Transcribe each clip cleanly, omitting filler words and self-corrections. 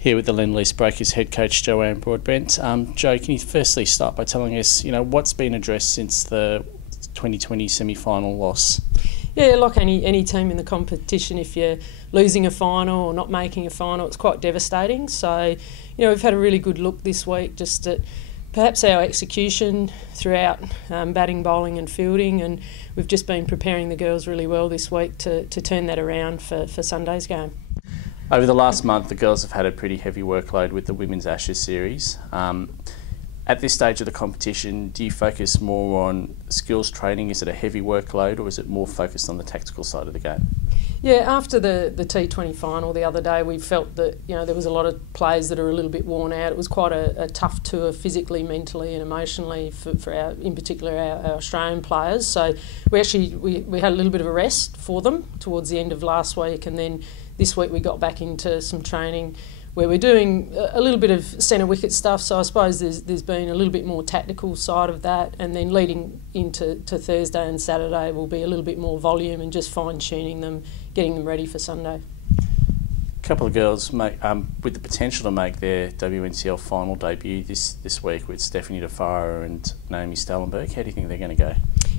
Here with the Lease Breakers Head Coach Joanne Broadbent. Joe, can you firstly start by telling us, what's been addressed since the 2020 semi-final loss? Yeah, like any team in the competition, if you're losing a final or not making a final, it's quite devastating. So, we've had a really good look this week just at perhaps our execution throughout batting, bowling and fielding, and we've just been preparing the girls really well this week to turn that around for Sunday's game. Over the last month, the girls have had a pretty heavy workload with the Women's Ashes series. At this stage of the competition, do you focus more on skills training? Is it a heavy workload, or is it more focused on the tactical side of the game? Yeah, after the T20 final the other day, we felt that there was a lot of players that are a little bit worn out. It was quite a tough tour physically, mentally and emotionally for our, in particular our Australian players. So we had a little bit of a rest for them towards the end of last week, and then this week we got back into some training where we're doing a little bit of centre wicket stuff. So I suppose there's been a little bit more tactical side of that, and then leading into Thursday and Saturday will be a little bit more volume and just fine-tuning them, getting them ready for Sunday. A couple of girls with the potential to make their WNCL Final debut this week with Stephanie DeFara and Naomi Stellenberg. How do you think they're going to go?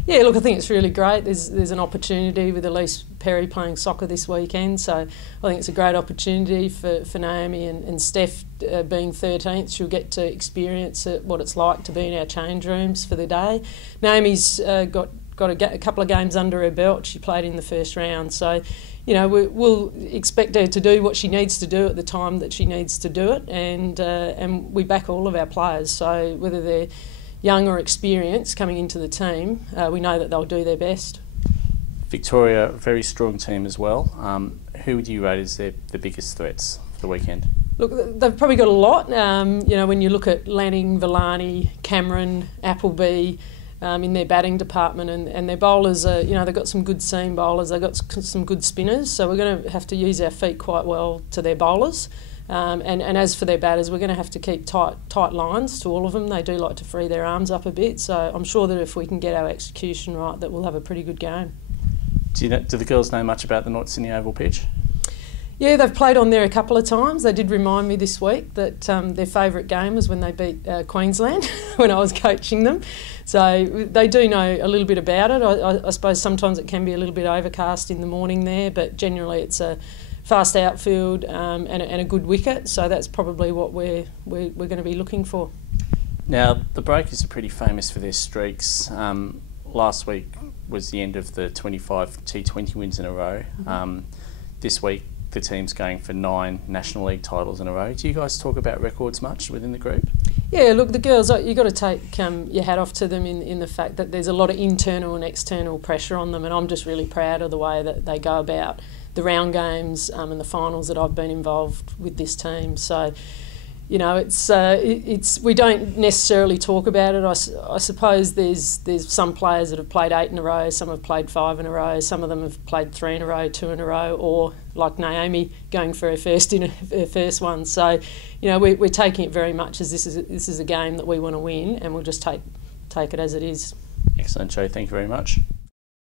Yeah, look, I think it's really great. There's an opportunity with Elise Perry playing soccer this weekend, so I think it's a great opportunity for Naomi and Steph being 13th. She'll get to experience what it's like to be in our change rooms for the day. Naomi's got a couple of games under her belt. She played in the first round, so we'll expect her to do what she needs to do at the time that she needs to do it, and we back all of our players. So whether they're young or experienced coming into the team, we know that they'll do their best. Victoria, a very strong team as well. Who would you rate as the biggest threats for the weekend? Look, they've probably got a lot. When you look at Lanning, Villani, Cameron, Appleby, in their batting department, and their bowlers are, they've got some good seam bowlers, they've got some good spinners, so we're going to have to use our feet quite well to their bowlers. And as for their batters, we're going to have to keep tight lines to all of them. They do like to free their arms up a bit, so I'm sure that if we can get our execution right, that we'll have a pretty good game. Do the girls know much about the North Sydney Oval pitch? Yeah, they've played on there a couple of times. They did remind me this week that their favourite game was when they beat Queensland when I was coaching them. So they do know a little bit about it. I suppose sometimes it can be a little bit overcast in the morning there, but generally it's a fast outfield and a good wicket. So that's probably what we're going to be looking for. Now, the Breakers are pretty famous for their streaks. Last week was the end of the 25 T20 wins in a row. This week, the team's going for 9 National League titles in a row. Do you guys talk about records much within the group? Yeah, look, the girls, you've got to take your hat off to them in the fact that there's a lot of internal and external pressure on them, and I'm just really proud of the way that they go about the round games and the finals that I've been involved with this team. So, it's we don't necessarily talk about it. I suppose there's some players that have played 8 in a row, some have played 5 in a row, some of them have played 3 in a row, 2 in a row, or like Naomi going for her first one. So, we're taking it very much as this is a game that we want to win, and we'll just take it as it is. Excellent, Joe. Thank you very much.